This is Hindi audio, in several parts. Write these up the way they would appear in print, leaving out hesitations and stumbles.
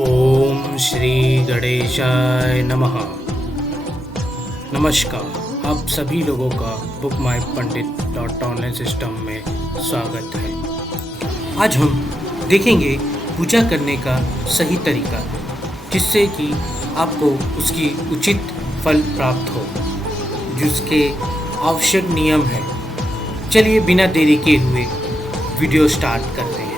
ओम श्री गणेशाय नमः। नमस्कार, आप सभी लोगों का बुक माई पंडित ऑनलाइन सिस्टम में स्वागत है। आज हम देखेंगे पूजा करने का सही तरीका, जिससे कि आपको उसकी उचित फल प्राप्त हो, जिसके आवश्यक नियम हैं। चलिए बिना देरी किए हुए वीडियो स्टार्ट करते हैं।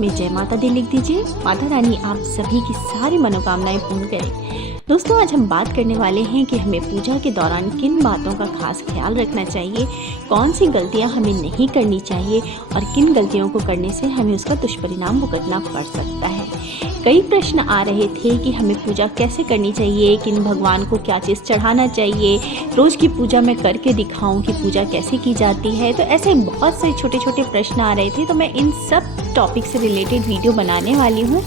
में जय माता दी लिख दीजिए। माता रानी आप सभी की सारी मनोकामनाएं पूर्ण करें। दोस्तों, आज हम बात करने वाले हैं कि हमें पूजा के दौरान किन बातों का खास ख्याल रखना चाहिए, कौन सी गलतियां हमें नहीं करनी चाहिए और किन गलतियों को करने से हमें उसका दुष्परिणाम भुगतना पड़ सकता है। कई प्रश्न आ रहे थे कि हमें पूजा कैसे करनी चाहिए, किन भगवान को क्या चीज़ चढ़ाना चाहिए, रोज़ की पूजा मैं करके दिखाऊं कि पूजा कैसे की जाती है। तो ऐसे बहुत से छोटे छोटे प्रश्न आ रहे थे, तो मैं इन सब टॉपिक से रिलेटेड वीडियो बनाने वाली हूँ।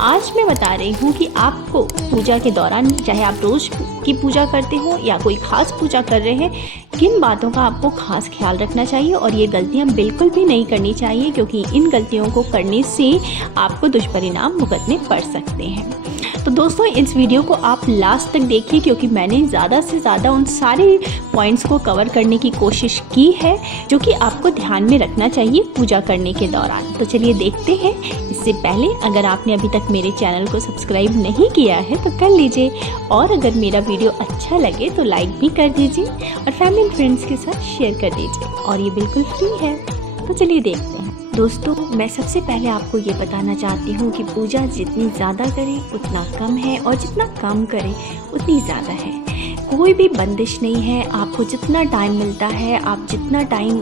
आज मैं बता रही हूँ कि आपको पूजा के दौरान, चाहे आप रोज़ की पूजा करते हो या कोई ख़ास पूजा कर रहे हैं, किन बातों का आपको खास ख्याल रखना चाहिए और ये गलतियाँ बिल्कुल भी नहीं करनी चाहिए, क्योंकि इन गलतियों को करने से आपको दुष्परिणाम भुगतने पड़ सकते हैं। तो दोस्तों, इस वीडियो को आप लास्ट तक देखिए, क्योंकि मैंने ज़्यादा से ज़्यादा उन सारे पॉइंट्स को कवर करने की कोशिश की है जो कि आपको ध्यान में रखना चाहिए पूजा करने के दौरान। तो चलिए देखते हैं। इससे पहले अगर आपने अभी तक मेरे चैनल को सब्सक्राइब नहीं किया है तो कर लीजिए, और अगर मेरा वीडियो अच्छा लगे तो लाइक भी कर दीजिए और फैमिली एंड फ्रेंड्स के साथ शेयर कर दीजिए, और ये बिल्कुल फ्री है। तो चलिए देखते हैं। दोस्तों, मैं सबसे पहले आपको ये बताना चाहती हूँ कि पूजा जितनी ज़्यादा करें उतना कम है, और जितना कम करें उतनी ज़्यादा है। कोई भी बंदिश नहीं है। आपको जितना टाइम मिलता है, आप जितना टाइम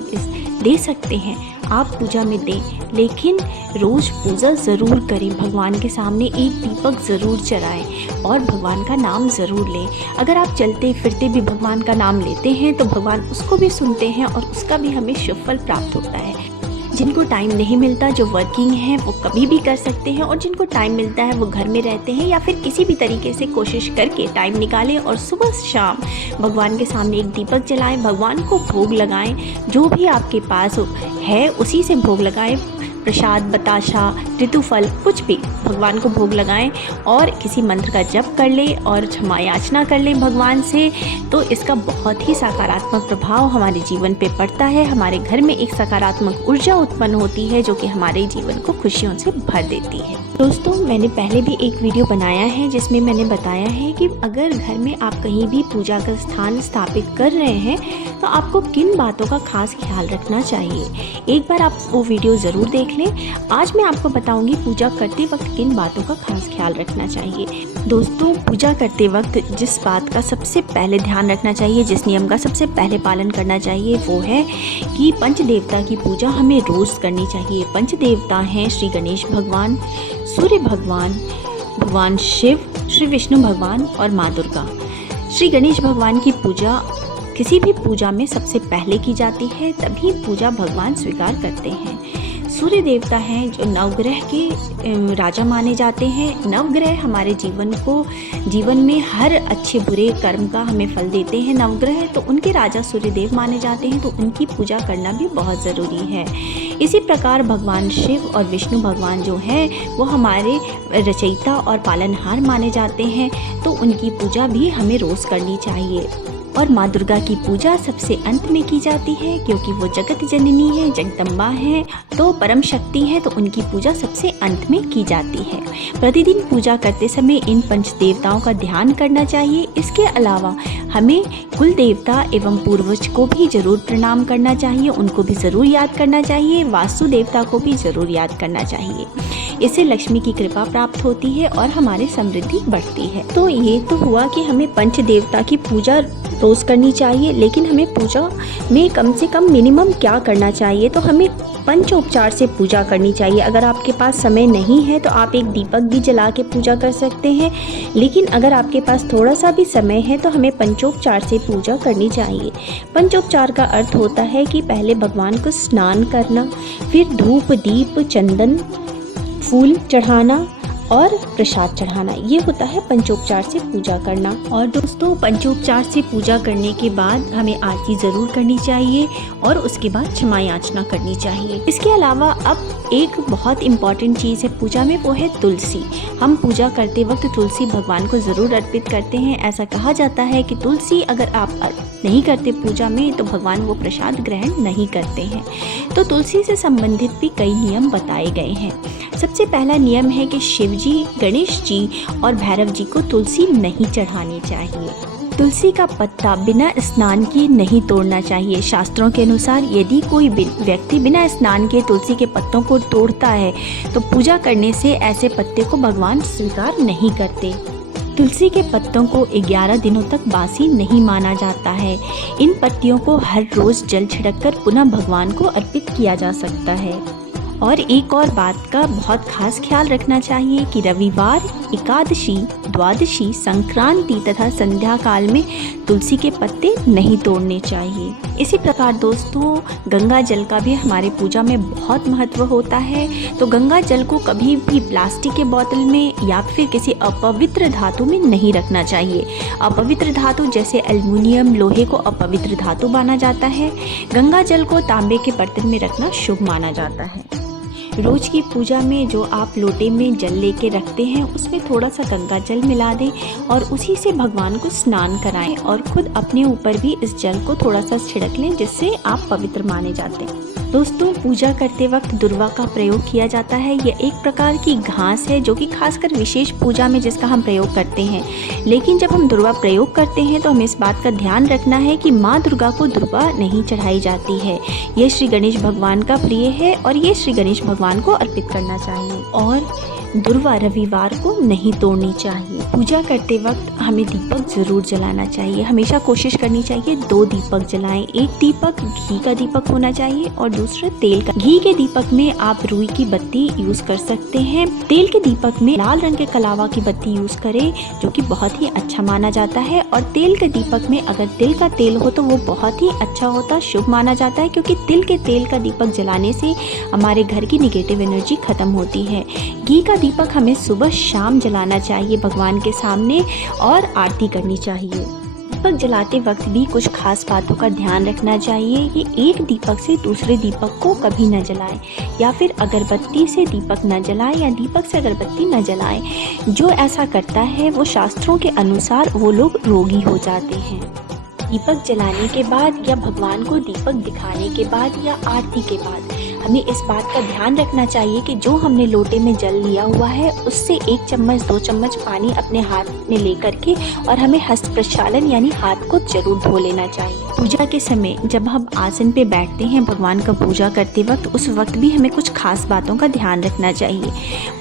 दे सकते हैं आप पूजा में दें, लेकिन रोज़ पूजा ज़रूर करें। भगवान के सामने एक दीपक ज़रूर जलाएं और भगवान का नाम ज़रूर लें। अगर आप चलते फिरते भी भगवान का नाम लेते हैं तो भगवान उसको भी सुनते हैं और उसका भी हमें शुभ फल प्राप्त होता है। जिनको टाइम नहीं मिलता, जो वर्किंग हैं, वो कभी भी कर सकते हैं, और जिनको टाइम मिलता है वो घर में रहते हैं या फिर किसी भी तरीके से कोशिश करके टाइम निकालें और सुबह शाम भगवान के सामने एक दीपक जलाएं, भगवान को भोग लगाएं। जो भी आपके पास है उसी से भोग लगाएं। प्रसाद, बताशा, ऋतुफल, कुछ भी भगवान को भोग लगाएं और किसी मंत्र का जप कर लें और क्षमा याचना कर लें भगवान से। तो इसका बहुत ही सकारात्मक प्रभाव हमारे जीवन पे पड़ता है। हमारे घर में एक सकारात्मक ऊर्जा उत्पन्न होती है जो कि हमारे जीवन को खुशियों से भर देती है। दोस्तों, मैंने पहले भी एक वीडियो बनाया है जिसमें मैंने बताया है कि अगर घर में आप कहीं भी पूजा का स्थान स्थापित कर रहे हैं तो आपको किन बातों का खास ख्याल रखना चाहिए। एक बार आप वो वीडियो ज़रूर देख लें। आज मैं आपको बताऊंगी पूजा करते वक्त किन बातों का खास ख्याल रखना चाहिए। दोस्तों, पूजा करते वक्त जिस बात का सबसे पहले ध्यान रखना चाहिए, जिस नियम का सबसे पहले पालन करना चाहिए, वो है कि पंच देवता की पूजा हमें रोज़ करनी चाहिए। पंच देवता हैं श्री गणेश भगवान, सूर्य भगवान, भगवान शिव, श्री विष्णु भगवान और माँ दुर्गा। श्री गणेश भगवान की पूजा किसी भी पूजा में सबसे पहले की जाती है, तभी पूजा भगवान स्वीकार करते हैं। सूर्य देवता हैं जो नवग्रह के राजा माने जाते हैं। नवग्रह हमारे जीवन में हर अच्छे बुरे कर्म का हमें फल देते हैं। नवग्रह तो उनके राजा सूर्य देव माने जाते हैं, तो उनकी पूजा करना भी बहुत ज़रूरी है। इसी प्रकार भगवान शिव और विष्णु भगवान जो हैं वो हमारे रचयिता और पालनहार माने जाते हैं, तो उनकी पूजा भी हमें रोज़ करनी चाहिए। और माँ दुर्गा की पूजा सबसे अंत में की जाती है, क्योंकि वो जगत जननी है, जगदम्बा है, तो परम शक्ति है, तो उनकी पूजा सबसे अंत में की जाती है। प्रतिदिन पूजा करते समय इन पंच देवताओं का ध्यान करना चाहिए। इसके अलावा हमें कुल देवता एवं पूर्वज को भी जरूर प्रणाम करना चाहिए, उनको भी ज़रूर याद करना चाहिए। वास्तु देवता को भी ज़रूर याद करना चाहिए। इससे लक्ष्मी की कृपा प्राप्त होती है और हमारी समृद्धि बढ़ती है। तो ये तो हुआ कि हमें पंच देवता की पूजा रोज़ करनी चाहिए, लेकिन हमें पूजा में कम से कम मिनिमम क्या करना चाहिए, तो हमें पंचोपचार से पूजा करनी चाहिए। अगर आपके पास समय नहीं है तो आप एक दीपक भी जला के पूजा कर सकते हैं, लेकिन अगर आपके पास थोड़ा सा भी समय है तो हमें पंचोपचार से पूजा करनी चाहिए। पंचोपचार का अर्थ होता है कि पहले भगवान को स्नान करना, फिर धूप, दीप, चंदन, फूल चढ़ाना और प्रसाद चढ़ाना, ये होता है पंचोपचार से पूजा करना। और दोस्तों, पंचोपचार से पूजा करने के बाद हमें आरती ज़रूर करनी चाहिए और उसके बाद क्षमा याचना करनी चाहिए। इसके अलावा अब एक बहुत इम्पॉर्टेंट चीज़ है पूजा में, वो है तुलसी। हम पूजा करते वक्त तुलसी भगवान को ज़रूर अर्पित करते हैं। ऐसा कहा जाता है कि तुलसी अगर आप नहीं करते पूजा में तो भगवान वो प्रसाद ग्रहण नहीं करते हैं। तो तुलसी से संबंधित भी कई नियम बताए गए हैं। सबसे पहला नियम है कि शिव जी, गणेश जी और भैरव जी को तुलसी नहीं चढ़ानी चाहिए। तुलसी का पत्ता बिना स्नान किए नहीं तोड़ना चाहिए। शास्त्रों के अनुसार यदि कोई व्यक्ति बिना स्नान किए तुलसी के पत्तों को तोड़ता है तो पूजा करने से ऐसे पत्ते को भगवान स्वीकार नहीं करते। तुलसी के पत्तों को 11 दिनों तक बासी नहीं माना जाता है। इन पत्तियों को हर रोज़ जल छिड़ककर पुनः भगवान को अर्पित किया जा सकता है। और एक और बात का बहुत खास ख्याल रखना चाहिए कि रविवार, एकादशी, द्वादशी, संक्रांति तथा संध्या काल में तुलसी के पत्ते नहीं तोड़ने चाहिए। इसी प्रकार दोस्तों, गंगा जल का भी हमारे पूजा में बहुत महत्व होता है। तो गंगा जल को कभी भी प्लास्टिक के बोतल में या फिर किसी अपवित्र धातु में नहीं रखना चाहिए। अपवित्र धातु जैसे एल्युमिनियम, लोहे को अपवित्र धातु माना जाता है। गंगा जल को तांबे के बर्तन में रखना शुभ माना जाता है। रोज़ की पूजा में जो आप लोटे में जल लेके रखते हैं उसमें थोड़ा सा गंगा जल मिला दें और उसी से भगवान को स्नान कराएं और खुद अपने ऊपर भी इस जल को थोड़ा सा छिड़क लें, जिससे आप पवित्र माने जाते हैं। दोस्तों, पूजा करते वक्त दुर्वा का प्रयोग किया जाता है। यह एक प्रकार की घास है जो कि खासकर विशेष पूजा में जिसका हम प्रयोग करते हैं। लेकिन जब हम दुर्वा प्रयोग करते हैं तो हमें इस बात का ध्यान रखना है कि माँ दुर्गा को दुर्वा नहीं चढ़ाई जाती है। ये श्री गणेश भगवान का प्रिय है और ये श्री गणेश भगवान को अर्पित करना चाहिए। और दुर्वा रविवार को नहीं तोड़नी चाहिए। पूजा करते वक्त हमें दीपक जरूर जलाना चाहिए। हमेशा कोशिश करनी चाहिए 2 दीपक जलाएं। एक दीपक घी का दीपक होना चाहिए और दूसरा तेल का। घी के दीपक में आप रुई की बत्ती यूज कर सकते हैं। तेल के दीपक में लाल रंग के कलावा की बत्ती यूज करें, जो कि बहुत ही अच्छा माना जाता है। और तेल के दीपक में अगर तिल का तेल हो तो वो बहुत ही अच्छा होता, शुभ माना जाता है, क्योंकि तिल के तेल का दीपक जलाने से हमारे घर की निगेटिव एनर्जी खत्म होती है। घी का दीपक हमें सुबह शाम जलाना चाहिए भगवान के सामने और आरती करनी चाहिए। दीपक जलाते वक्त भी कुछ खास बातों का ध्यान रखना चाहिए कि एक दीपक से दूसरे दीपक को कभी न जलाएं, या फिर अगरबत्ती से दीपक न जलाएं या दीपक से अगरबत्ती न जलाएं। जो ऐसा करता है वो शास्त्रों के अनुसार वो लोग रोगी हो जाते हैं। दीपक जलाने के बाद या भगवान को दीपक दिखाने के बाद या आरती के बाद हमें इस बात का ध्यान रखना चाहिए कि जो हमने लोटे में जल लिया हुआ है उससे 1 चम्मच 2 चम्मच पानी अपने हाथ में लेकर के और हमें हस्त प्रक्षालन यानी हाथ को जरूर धो लेना चाहिए। पूजा के समय जब हम आसन पे बैठते हैं भगवान का पूजा करते वक्त, उस वक्त भी हमें कुछ खास बातों का ध्यान रखना चाहिए।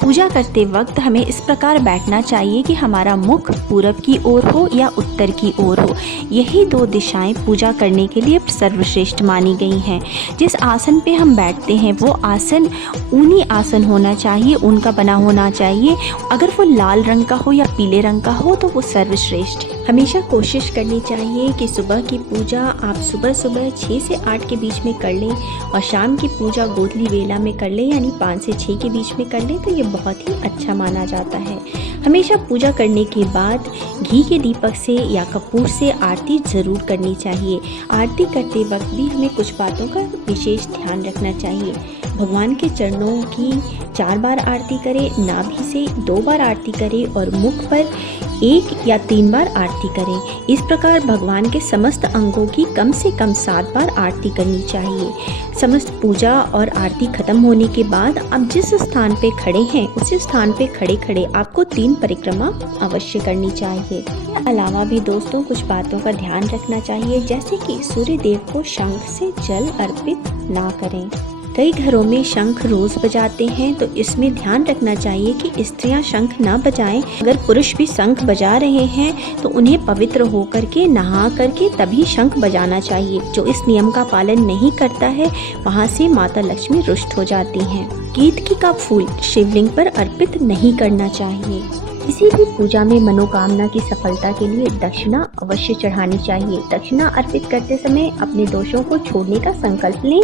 पूजा करते वक्त हमें इस प्रकार बैठना चाहिए कि हमारा मुख पूरब की ओर हो या उत्तर की ओर हो। यही 2 दिशाएं पूजा करने के लिए सर्वश्रेष्ठ मानी गई हैं। जिस आसन पे हम बैठते हैं वो आसन ऊनी आसन होना चाहिए, ऊन का बना होना चाहिए। अगर वो लाल रंग का हो या पीले रंग का हो तो वो सर्वश्रेष्ठ है। हमेशा कोशिश करनी चाहिए कि सुबह की पूजा आप सुबह 6 से 8 के बीच में कर लें और शाम की पूजा गोधली वेला में कर लें, यानी 5 से 6 के बीच में कर लें, तो ये बहुत ही अच्छा माना जाता है। हमेशा पूजा करने के बाद घी के दीपक से या कपूर से आरती जरूर करनी चाहिए। आरती करते वक्त भी हमें कुछ बातों का विशेष ध्यान रखना चाहिए। भगवान के चरणों की 4 बार आरती करें, नाभि से 2 बार आरती करें और मुख पर 1 या 3 बार आरती करें। इस प्रकार भगवान के समस्त अंगों की कम से कम 7 बार आरती करनी चाहिए। समस्त पूजा और आरती खत्म होने के बाद आप जिस स्थान पे खड़े हैं उसी स्थान पे खड़े खड़े आपको 3 परिक्रमा अवश्य करनी चाहिए। इसके अलावा भी दोस्तों कुछ बातों का ध्यान रखना चाहिए, जैसे कि सूर्य देव को शंख से जल अर्पित ना करें। कई घरों में शंख रोज बजाते हैं, तो इसमें ध्यान रखना चाहिए कि स्त्रियां शंख ना बजाएं। अगर पुरुष भी शंख बजा रहे हैं तो उन्हें पवित्र होकर के नहा करके तभी शंख बजाना चाहिए। जो इस नियम का पालन नहीं करता है वहां से माता लक्ष्मी रुष्ट हो जाती हैं। केतकी का फूल शिवलिंग पर अर्पित नहीं करना चाहिए। किसी भी पूजा में मनोकामना की सफलता के लिए दक्षिणा अवश्य चढ़ानी चाहिए। दक्षिणा अर्पित करते समय अपने दोषों को छोड़ने का संकल्प लें।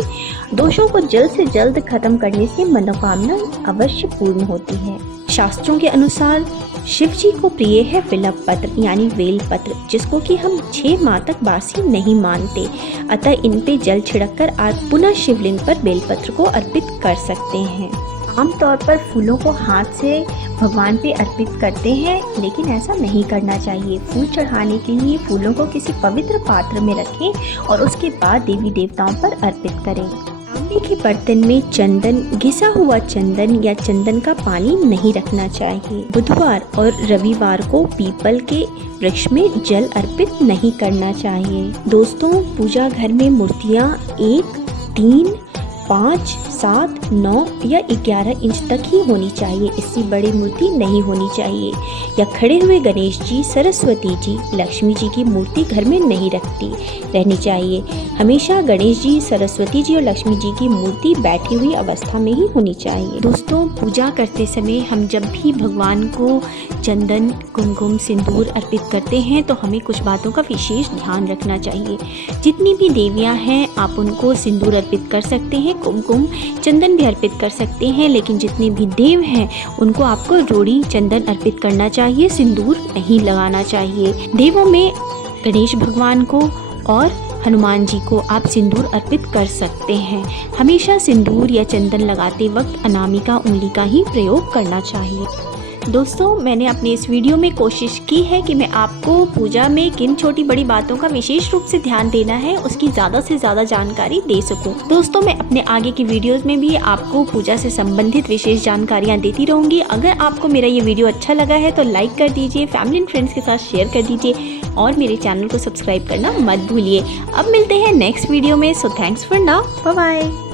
दोषों को जल्द से जल्द खत्म करने से मनोकामना अवश्य पूर्ण होती है। शास्त्रों के अनुसार शिव जी को प्रिय है बिल्व पत्र यानी बेल पत्र, जिसको कि हम 6 माह तक बासी नहीं मानते। अतः इन पे जल छिड़ककर आप पुनः शिवलिंग पर बेलपत्र को अर्पित कर सकते हैं। आमतौर पर फूलों को हाथ से भगवान पे अर्पित करते हैं, लेकिन ऐसा नहीं करना चाहिए। फूल चढ़ाने के लिए फूलों को किसी पवित्र पात्र में रखें और उसके बाद देवी देवताओं पर अर्पित करें। तांबे के बर्तन में चंदन, घिसा हुआ चंदन या चंदन का पानी नहीं रखना चाहिए। बुधवार और रविवार को पीपल के वृक्ष में जल अर्पित नहीं करना चाहिए। दोस्तों, पूजा घर में मूर्तियाँ 1, 3, 5, 7, 9 या 11 इंच तक ही होनी चाहिए। इससे बड़ी मूर्ति नहीं होनी चाहिए। या खड़े हुए गणेश जी, सरस्वती जी, लक्ष्मी जी की मूर्ति घर में नहीं रहनी चाहिए। हमेशा गणेश जी, सरस्वती जी और लक्ष्मी जी की मूर्ति बैठी हुई अवस्था में ही होनी चाहिए। दोस्तों, पूजा करते समय हम जब भी भगवान को चंदन, कुमकुम, सिंदूर अर्पित करते हैं तो हमें कुछ बातों का विशेष ध्यान रखना चाहिए। जितनी भी देवियां हैं आप उनको सिंदूर अर्पित कर सकते हैं, कुमकुम, चंदन भी अर्पित कर सकते हैं, लेकिन जितने भी देव हैं उनको आपको रोड़ी चंदन अर्पित करना चाहिए, सिंदूर नहीं लगाना चाहिए। देवों में गणेश भगवान को और हनुमान जी को आप सिंदूर अर्पित कर सकते हैं। हमेशा सिंदूर या चंदन लगाते वक्त अनामिका उंगली का ही प्रयोग करना चाहिए। दोस्तों, मैंने अपने इस वीडियो में कोशिश की है कि मैं आपको पूजा में किन छोटी बड़ी बातों का विशेष रूप से ध्यान देना है उसकी ज़्यादा से ज़्यादा जानकारी दे सकूं। दोस्तों, मैं अपने आगे की वीडियोस में भी आपको पूजा से संबंधित विशेष जानकारियां देती रहूंगी। अगर आपको मेरा ये वीडियो अच्छा लगा है तो लाइक कर दीजिए, फैमिली एंड फ्रेंड्स के साथ शेयर कर दीजिए और मेरे चैनल को सब्सक्राइब करना मत भूलिए। अब मिलते हैं नेक्स्ट वीडियो में। So thanks for now, bye bye.